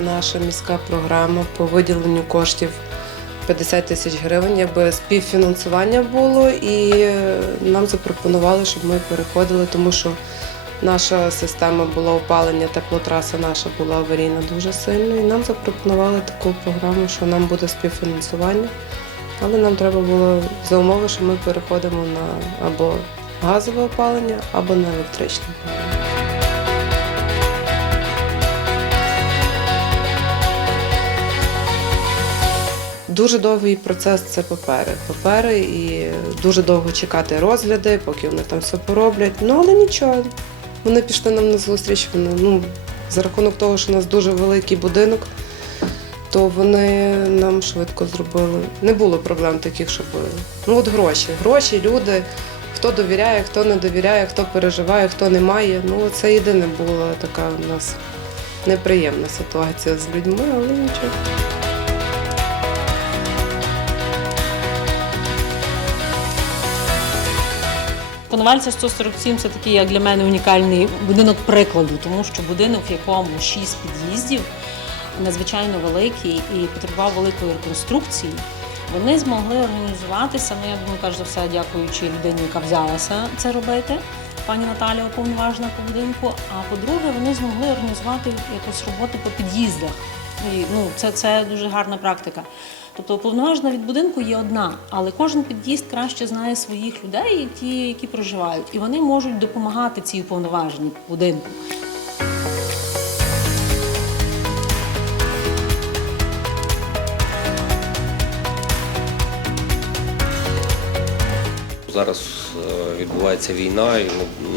наша міська програма по виділенню коштів 50 тисяч гривень, якби співфінансування було, і е, нам запропонували, щоб ми переходили, тому що наша система була опалення, теплотраса наша була аварійна дуже сильно. І нам запропонували таку програму, що нам буде співфінансування. Але нам треба було за умови, що ми переходимо на або газове опалення, або на електричне Дуже довгий процес це папери. Папери і дуже довго чекати розгляди, поки вони там все пороблять. Ну але нічого. Вони пішли нам на зустріч. Вони, ну, за рахунок того, що у нас дуже великий будинок, то вони нам швидко зробили. Не було проблем таких, щоб ну от гроші. Гроші, люди, хто довіряє, хто не довіряє, хто переживає, хто не має. Ну це єдине була така у нас неприємна ситуація з людьми, але нічого. Коновальця 147 це такий, як для мене, унікальний будинок прикладу, тому що будинок, в якому шість під'їздів, надзвичайно великий і потребував великої реконструкції. Вони змогли організуватися. Ну я думаю, перш за все, дякуючи людині, яка взялася це робити. Пані Наталя уповноважена по будинку. А по-друге, вони змогли організувати якусь роботу по під'їздах. І, ну, це, це дуже гарна практика. Тобто уповноважена від будинку є одна, але кожен під'їзд краще знає своїх людей, ті, які проживають, і вони можуть допомагати цій уповноваженій будинку. Зараз е, відбувається війна, і ну,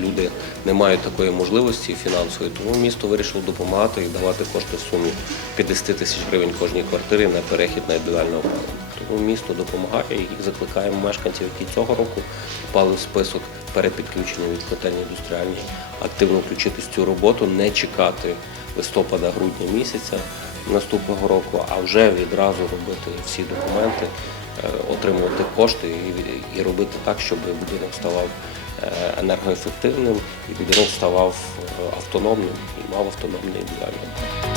люди не мають такої можливості фінансової, тому місто вирішило допомагати і давати кошти в сумі 50 тисяч гривень кожній квартирі на перехід на індивідуальне опалення. Тому місто допомагає і закликаємо мешканців, які цього року впали в список перепідключення від котельні індустріальні, активно включитись в цю роботу, не чекати листопада-грудня місяця наступного року, а вже відразу робити всі документи отримувати кошти і, робити так, щоб будинок ставав е, енергоефективним і будинок ставав е, автономним і мав автономний індивідуальний.